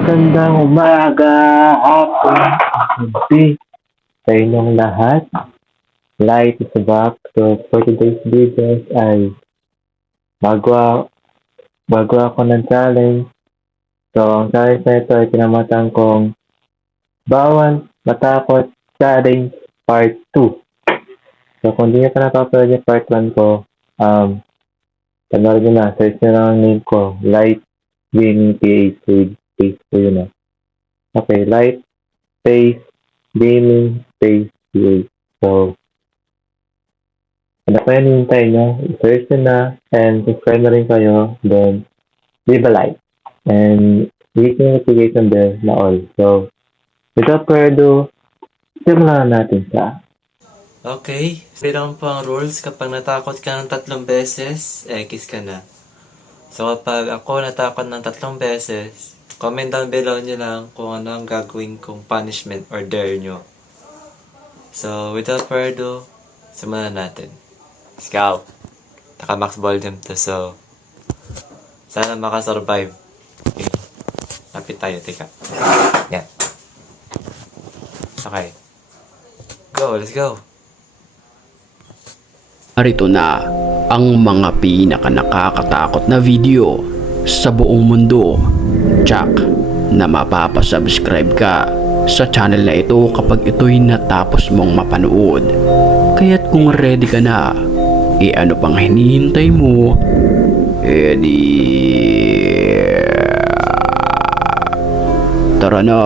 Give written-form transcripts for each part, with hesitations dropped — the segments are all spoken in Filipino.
magandang umaga, hapon, gabi sa inyong lahat. Light is back. So, for today's videos ay bago ako ng challenge. So, ang challenge na ito ay pinamatan kong Bawal Matakot Challenge Part 2. So, kung di nyo pa napapanood yung Part 1 ko, panoorin nyo na. Search nyo lang ang name ko, Light Gaming PH. Space po yun Okay, Light Space Gaming Space PH. So, ano pa yan hintay nyo? I-search nyo na and subscribe na rin kayo. Then, leave a like. And hit yung notification bell na all. So, without further ado, simulan natin siya. Okay, bilang po ang rules, kapag natakot ka ng 3 beses, kiss ka na. So kapag ako natakot ng 3 beses, comment down below nyo lang kung ano ang gagawin kong punishment or dare nyo. So without further ado, simulan natin. Let's go! Naka-max volume to, so sana makasurvive. Okay. Lapit tayo, teka. Yan. Okay. Go, let's go! Narito na ang mga pinaka-nakakatakot na video sa buong mundo. Tsak na mapapasubscribe ka sa channel na ito kapag ito'y natapos mong mapanood. Kaya't kung ready ka na, ano pang hinihintay mo? Tara na!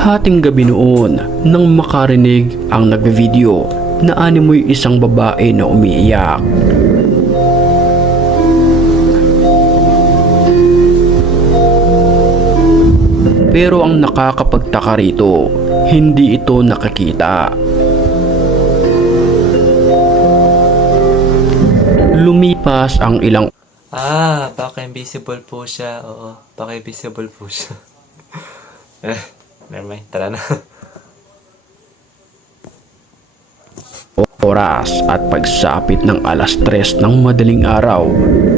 Hating gabi noon nang makarinig ang nagbe-video na animoy isang babae na umiiyak. Pero ang nakakapagtaka rito, hindi ito nakakita. Lumipas ang ilang baka invisible po siya. Oo, baka invisible po siya. Nevermind, tara na. oras at pagsapit ng 3:00 ng madaling araw,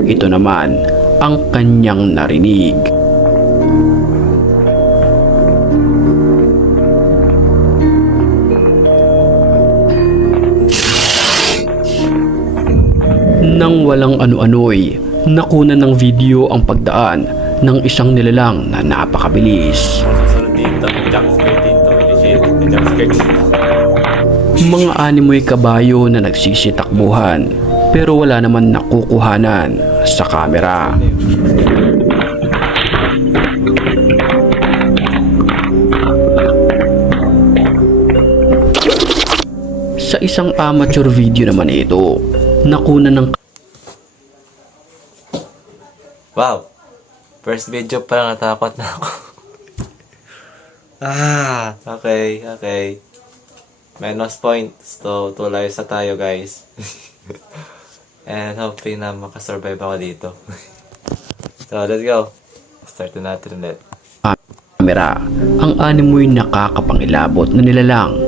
ito naman ang kanyang narinig. Nang walang ano-ano'y nakuna ng video ang pagdaan ng isang nilalang na napakabilis. Mga animoy kabayo na nagsisitakbuhan pero wala naman nakukuhanan sa kamera. Sa isang amateur video naman ito, nakuna ng Wow! First video pa lang natakot na ako. Okay. Minus points. So, 2 lives na tayo, guys. And hopefully na makasurvive ako dito. So, let's go. Start na natin ulit. kamera, ang animoy nakakapangilabot na nilalang.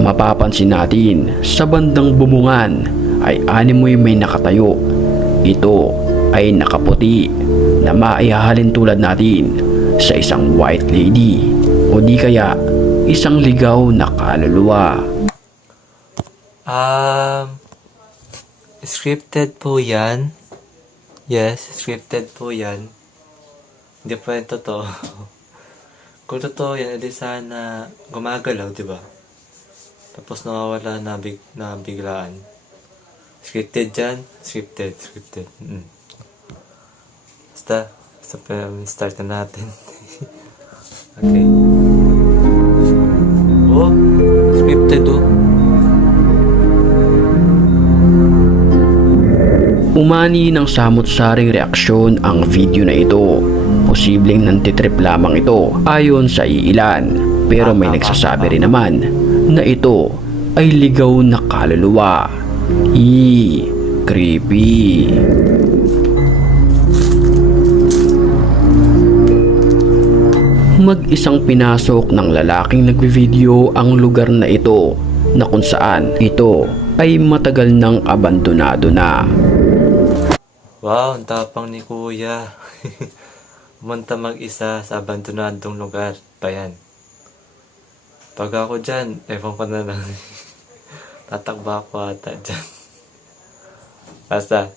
Mapapansin natin sa bandang bumungan ay animoy may nakatayo. Ito ay nakaputi na maihahalin tulad natin sa isang white lady o di kaya isang ligaw na kaluluwa. Scripted po yan. Yes, scripted po yan. Hindi po yan totoo. Kung totoo yan, edi sana gumagalaw, di ba? Tapos nawawala na biglaan. Scripted dyan. Scripted. Basta start na natin. Okay. Oh, scripted oh. Umani ng samot-saring reaksyon ang video na ito. Posibleng nantitrip lamang ito ayon sa iilan. Pero may nagsasabi rin naman na ito ay ligaw na kaluluwa. Creepy. Mag-isang pinasok ng lalaking nagvi-video ang lugar na ito, na kung saan ito ay matagal nang abandonado na. Wow, ang tapang ni Kuya. Pumunta mag-isa sa abandonadong lugar pa yan. Pag ako dyan, ewan ko na lang. Tatakba ako ata dyan. Basta,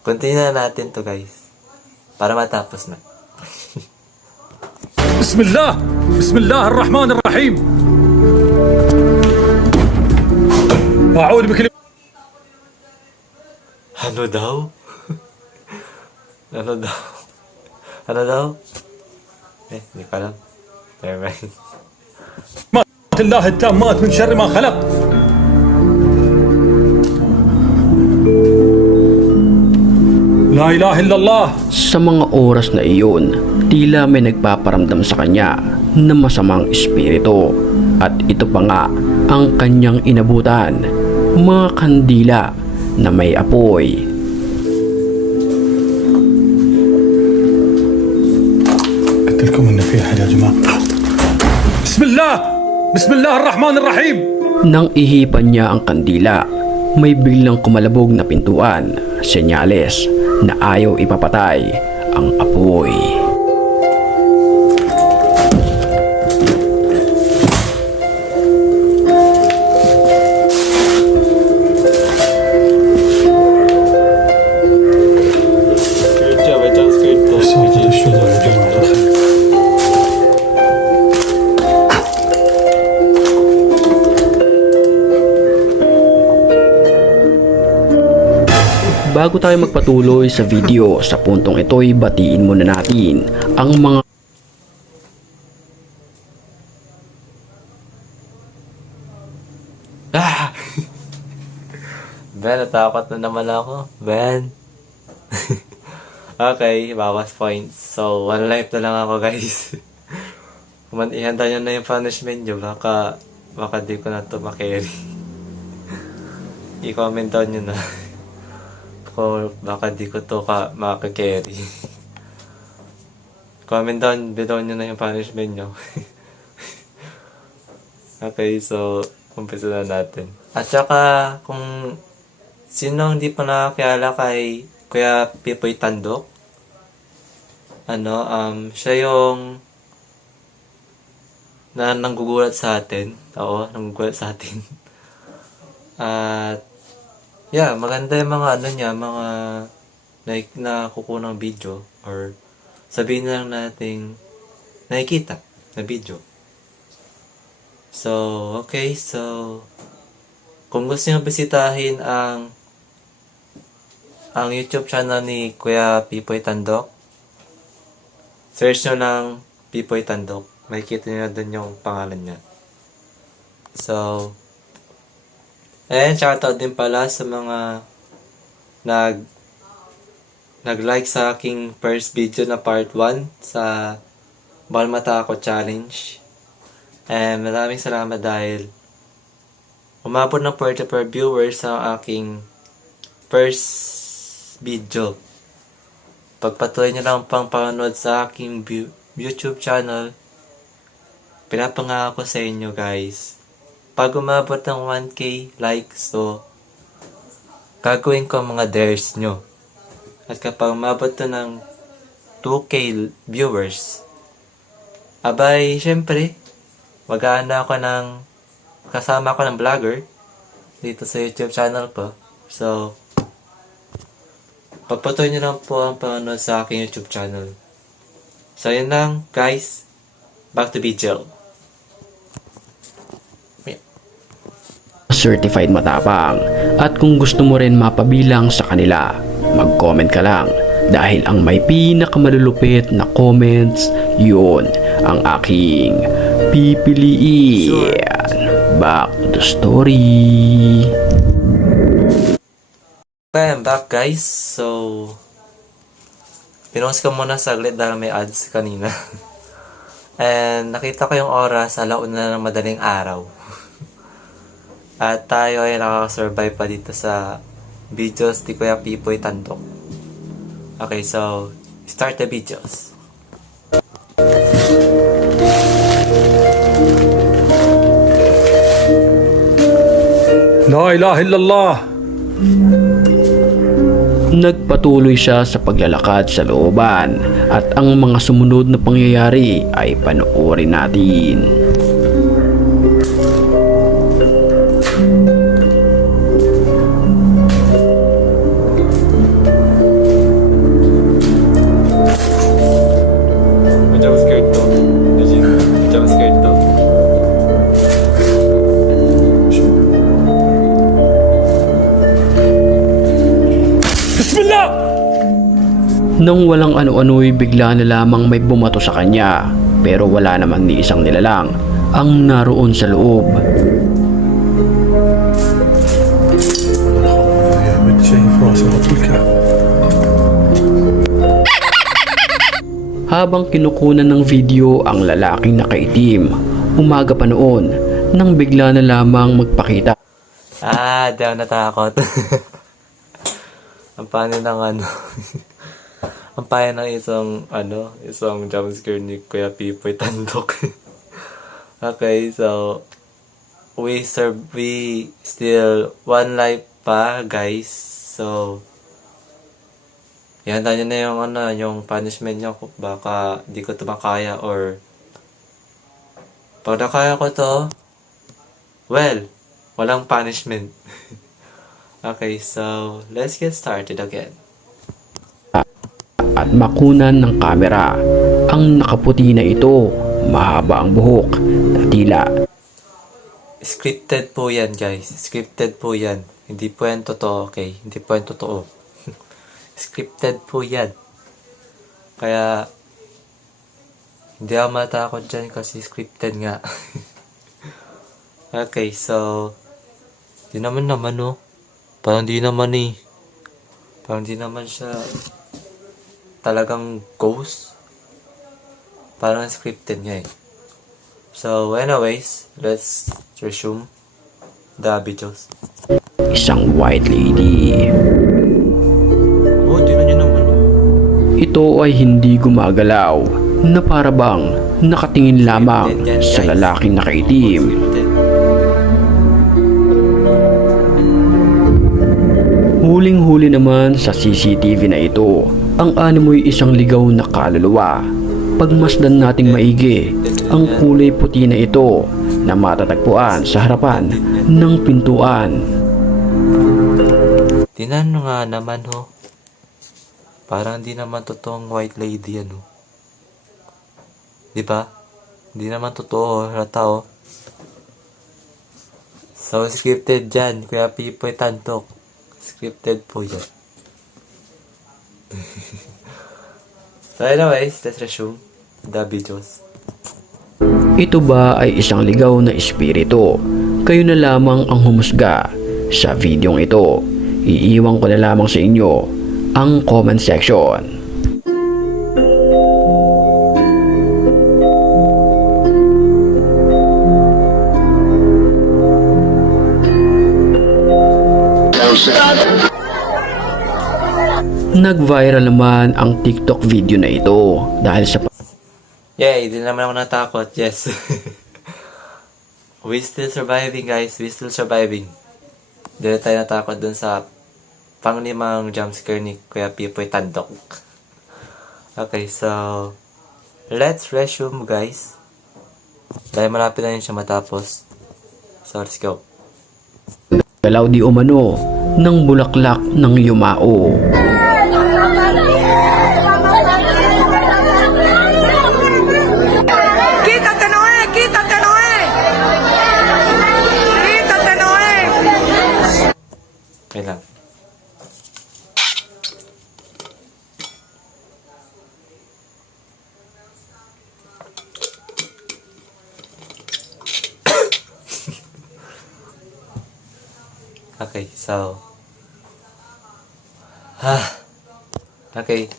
continue na natin to guys. Para matapos na. بسم الله بسم الله الرحمن الرحيم أعوذ بكلمة Ano daw? Ano daw? Ano daw? Hindi ko alam. Never mind. الله التامات من شر ما خلق لا إله إلا الله. Sa mga oras na iyon, tila may nagpaparamdam sa kanya na masamang espiritu. At ito pa nga ang kanyang inabutan, mga kandila na may apoy. قلت لكم إن في أحد يا جماعة. بسم الله بسم الله الرحمن الرحيم. Nang ihipan niya ang kandila, may biglang kumalabog na pintuan, senyales na ayaw ipapatay ang apoy. Bago tayo magpatuloy sa video, sa puntong ito'y batiin muna natin ang mga Ben, natakot na naman ako. Ben. Okay, bawas points. So, one life na lang ako guys. Ihanda nyo na yung punishment nyo. Baka di ko na to makarry. I-comment down nyo na. Baka di ko to makakarry. Comment down below nyo na yung punishment nyo. Okay, so umpisa na natin. At saka kung sino hindi pa nakakilala kay Kuya Pipoy Tandok, siya yung nanggugulat sa atin. Oo, nanggugulat sa atin. At yeah, maganda yung mga mga nakukunang video or sabihin na lang nating nakikita na video. So, okay. So, kung gusto nyo bisitahin ang YouTube channel ni Kuya Pipoy Tandok, search nyo lang Pipoy Tandok. Makikita nyo na dun yung pangalan niya. So, and shoutout din pala sa mga nag-like sa aking first video na part 1 sa Bawal Matakot Challenge. And maraming salamat dahil umabot ng 44 viewers sa aking first video. Pagpatuloy nyo lang pang panonood sa aking YouTube channel, pinapangako sa inyo guys, pag umabot ng 1k likes to, gagawin ko mga dares nyo. At kapag umabot to ng 2k viewers, abay, syempre, mag-aanda ako kasama ko ng vlogger dito sa YouTube channel ko. So, pagpatuloy nyo lang po ang panonood sa aking YouTube channel. So, yun lang, guys. Back to video. certified matapang. At kung gusto mo rin mapabilang sa kanila, mag-comment ka lang dahil ang may pinakamalulupit na comments, yun ang aking pipiliin. Back to the story. Okay, I'm back guys. So, pinost ko muna saglit dahil may ads kanina. And nakita ko yung oras, 1:00 na ng madaling araw. At tayo ay nakakasurvive pa dito sa videos ni Kuya Pipoy Tandok. Okay, so start the videos. لا إله إلا الله. Nagpatuloy siya sa paglalakad sa looban at ang mga sumunod na pangyayari ay panoorin natin. Medyo scared to. Medyo scared to. بسم الله. Nang walang ano-ano'y bigla na lamang may bumato sa kanya pero wala naman ni isang nilalang ang naroon sa loob. يا بنت شيء في راسي رب الكعب. Habang kinukunan ng video ang lalaking nakaitim, umaga pa noon nang bigla na lamang magpakita Di ako natakot. Ang paano ng ano. Ang paano ng isang jumpscare ni Kuya Pipoy Tandok. Okay, so we still one life pa, guys. So yan, tayo na yung punishment niya. Baka di ko ito makaya or pag nakaya ko to, well, walang punishment. Okay, so let's get started again. at makunan ng kamera. Ang nakaputi na ito, mahaba ang buhok na tila Scripted po yan, guys. Scripted po yan. Hindi po yan totoo, okay? Hindi po yan totoo. Scripted po yan. Kaya, hindi ako matakot dyan kasi scripted nga. Okay, so, di naman, no? Parang di naman eh. Parang di naman siya talagang ghost. Parang scripted nga eh. So, anyways, let's resume the videos. isang white lady. Oh, tingnan niyo naman. Ito ay hindi gumagalaw na para bang nakatingin lamang sa lalaking nakaitim. Scripted. Huling-huli naman sa CCTV na ito, ang animoy isang ligaw na kaluluwa. Pagmasdan nating maigi, ang kulay puti na ito na matatagpuan sa harapan ng pintuan. Tingnan nga naman ho. Parang di naman totoong white lady yan ho. Diba? Di naman totoo, halata ho. So, scripted dyan. Kuya Pipoy Tantok. Scripted po yan. So, anyways, let's resume the videos. Ito ba ay isang ligaw na espiritu? Kayo na lamang ang humusga sa videong ito. Iiwan ko na lamang sa inyo ang comment section. Nag-viral naman ang TikTok video na ito dahil sa Yay, di naman ako natakot. Yes. We still surviving, guys. We still surviving. Di na tayo natakot dun sa panglimang jumpscare ni Kuya Pipoy Tandok. Okay, so let's resume, guys. Dahil malapit na yun siya matapos. So, let's go. galaw di umano ng bulaklak ng yumao. Okay lang. Okay, so okay.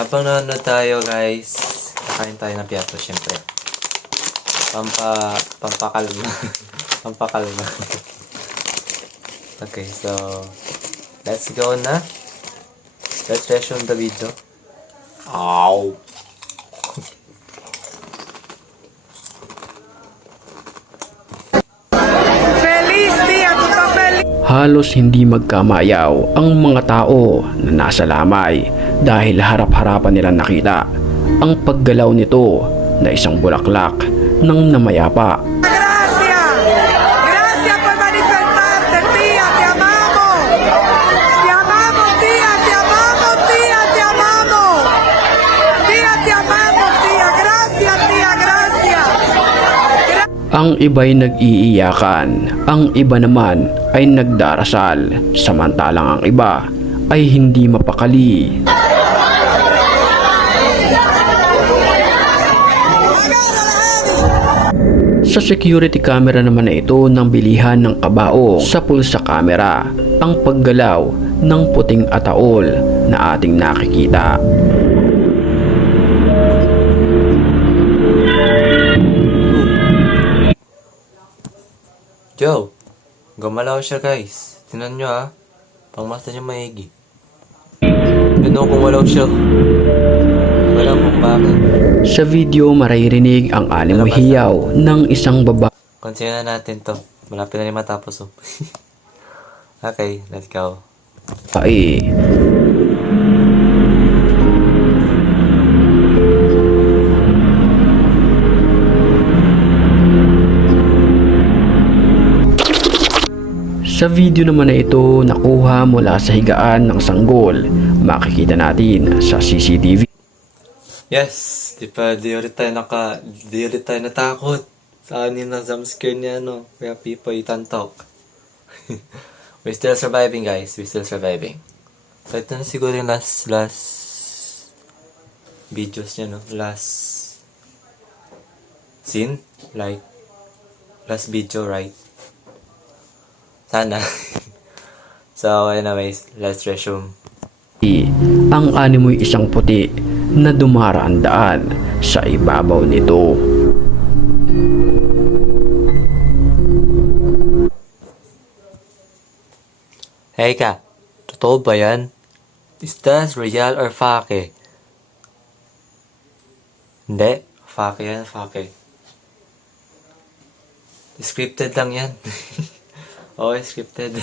Habang nanonood tayo, guys, kakain tayo ng piyato, syempre. Pampakalma. Pampakalma. Okay, so let's go na. Let's resume the video. Ow! Halos hindi magkamayaw ang mga tao na nasa lamay dahil harap-harapan nilang nakita ang paggalaw nito na isang bulaklak ng namayapa. Gracias, gracias por manifestarte, tía, te amamos. Te amamos, tía, te amamos, tía, te amamos. Tía, te amamos, tía, gracias, tía, gracias. Ang iba'y nag-iiyakan, ang iba naman ay nagdarasal, samantalang ang iba ay hindi mapakali. Sa security camera naman na ito ng bilihan ng kabaong sa pulsa camera ang paggalaw ng puting ataol na ating nakikita. Joe, gumalaw siya guys. Tinan nyo ha. Pangmasta niya maigi. Yun o, gumalaw siya. Wala kung bakit. Sa video maririnig ang animoy hiyaw ng isang babae. Continue na natin to. Malapit na rin matapos oh. Okay, let's go. Sa video naman na ito nakuha mula sa higaan ng sanggol. Makikita natin sa CCTV. Yes, di ulit tayo natakot. Sa anin na jumpscare niya kaya Pipoy Tantok. We're still surviving guys, we're still surviving. So ito na siguro yung last videos niya last scene, like last video, right? Sana. So anyways, let's resume. Ang animoy isang puti na dumaraan daan sa ibabaw nito. Hey ka, totoo ba yan? Is that real or fake? Hindi, fake yan, fake. Scripted lang yan. Oo, scripted.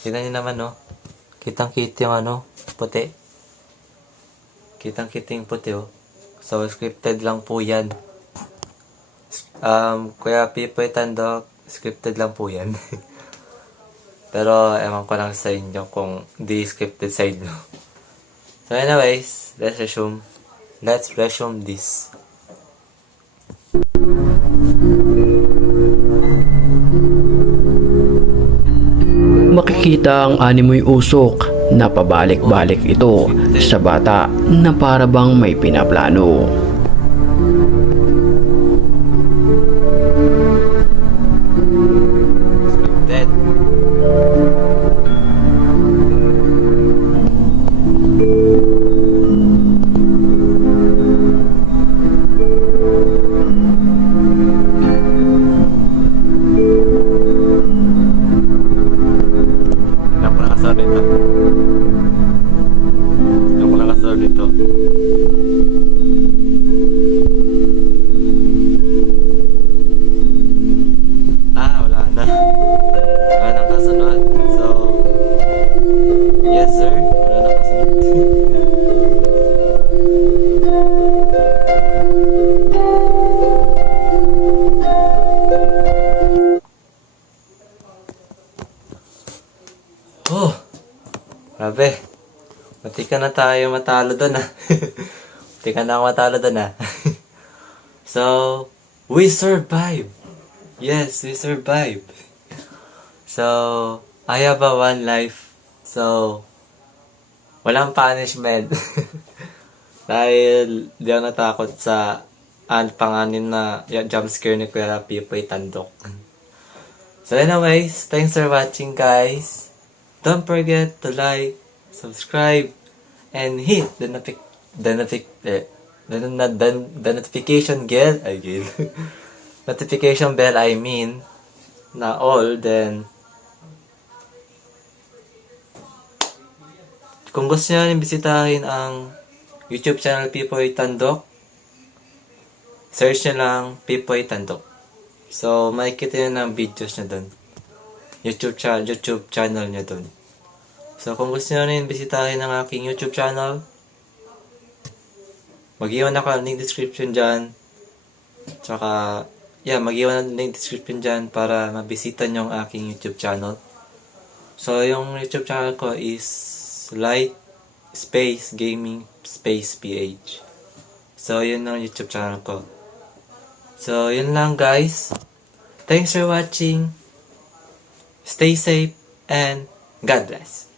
Tignan nyo naman, Kitang-kita yung puti. Kitang-kita yung puti, So, scripted lang po yan. Kuya Pipoy Tandok, scripted lang po yan. Pero, ewan ko lang sa inyo kung di scripted sa inyo. So, anyways, let's resume this. Makikita ang animoy usok na pabalik-balik ito sa bata na para bang may pinaplano. Scripted. Wala na. Wala nang kasunod. So, yes sir, wala nang kasunod. Oh, grabe. Mati ka na tayo matalo doon Mati ka na ako matalo doon So, we survive. Yes, we survived. So, I have a one life. So, walang punishment. Dahil di ako natakot sa panganin na jump scare ni Kuya Pipoy Tandok. So anyways, thanks for watching guys. Don't forget to like, subscribe, and hit the the notification bell, notification bell, I mean, na all, then, kung gusto nyo rin bisitahin ang YouTube channel Pipoy Tandok, search nyo lang Pipoy Tandok. So, makikita nyo ng videos nyo dun. YouTube channel nyo dun. So, kung gusto nyo rin bisitahin ang aking YouTube channel, mag-iwan ako ng link description dyan. Tsaka, mag-iwan ng link description dyan para mabisita nyo ang aking YouTube channel. So, yung YouTube channel ko is Light Space Gaming Space PH. So, yun ang YouTube channel ko. So, yun lang guys. Thanks for watching. Stay safe and God bless.